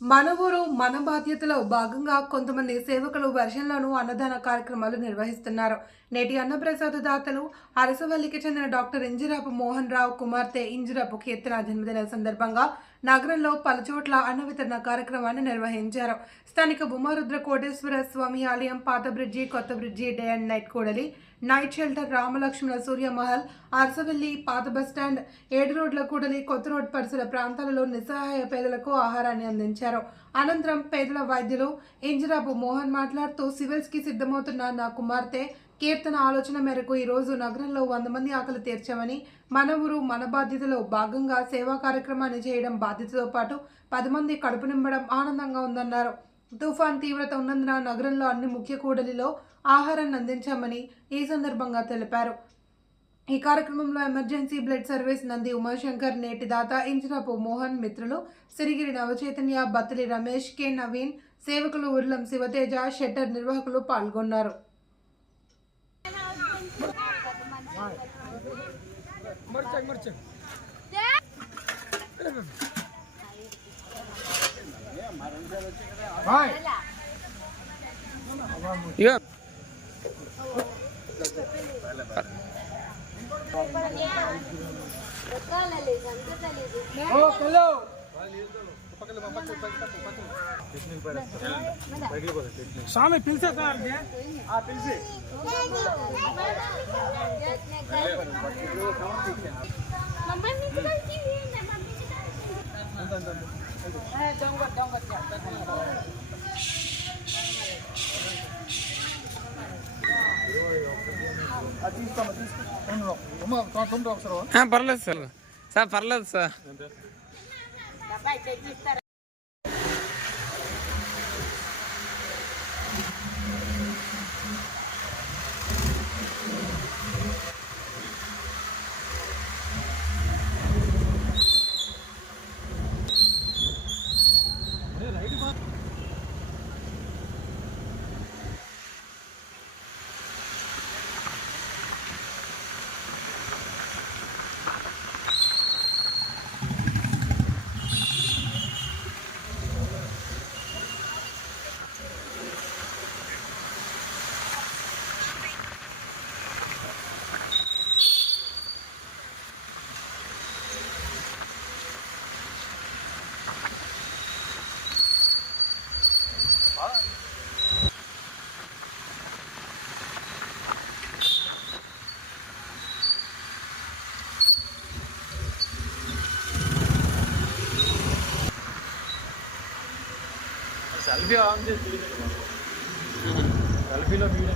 మన ఊరు మన బాధ్యతలో భాగంగా కొంతమంది సేవకులు వర్షంలోనూ అన్నదాన కార్యక్రమాలు నిర్వహిస్తున్నారు. నేటి అన్నప్రసాద దాతలు అరసవల్లికి చెందిన డాక్టర్ ఇంజిరాపు మోహన్ రావు కుమార్తె ఇంజిరాపు కీర్తన జన్మదిన సందర్భంగా నగరంలో పలుచోట్ల అన్న వితరణ కార్యక్రమాన్ని నిర్వహించారు. స్థానిక ఉమారుద్ర కోటేశ్వర స్వామి ఆలయం పాత బ్రిడ్జి కొత్త బ్రిడ్జి డే అండ్ నైట్ కూడలి నైట్ షెల్టర్ రామలక్ష్మణ సూర్యమహల్ అరసవల్లి పాత బస్టాండ్ ఏడు రోడ్ల కూడలి కొత్త రోడ్ పరిసర ప్రాంతాలలో నిస్సహాయ పేదలకు ఆహారాన్ని అందించారు. అనంతరం పేదల వైద్యులు ఇంజరాబు మోహన్ మాట్లాడుతూ సివిల్స్కి సిద్ధమవుతున్న నా కుమార్తె కీర్తన ఆలోచన మేరకు ఈరోజు నగరంలో వంద మంది ఆకలి తీర్చామని మన ఊరు మన బాధ్యతలో భాగంగా సేవా కార్యక్రమాన్ని చేయడం బాధ్యతతో పాటు పది మంది కడుపు నింపడం ఆనందంగా ఉందన్నారు. తుఫాన్ తీవ్రత ఉన్నందున నగరంలో అన్ని ముఖ్య కూడలిలో ఆహారాన్ని అందించామని ఈ సందర్భంగా తెలిపారు. ఈ కార్యక్రమంలో emergency blood service Nandi Umashankar నేటి దాత ఇంజిరాపు మోహన్ మిత్రులు సిరిగిరి నవచైతన్య బత్తిలి రమేష్ కె నవీన్ సేవకులు ఉర్లం శివతేజ షెట్టర్ నిర్వాహకులు పాల్గొన్నారు. ఇక స్వామి పిలిచే సార్ పర్లేదు సార్. సార్ పర్లేదు సార్. సెల్ఫీ ఆన్ చేసి సెల్ఫీలో వీడియో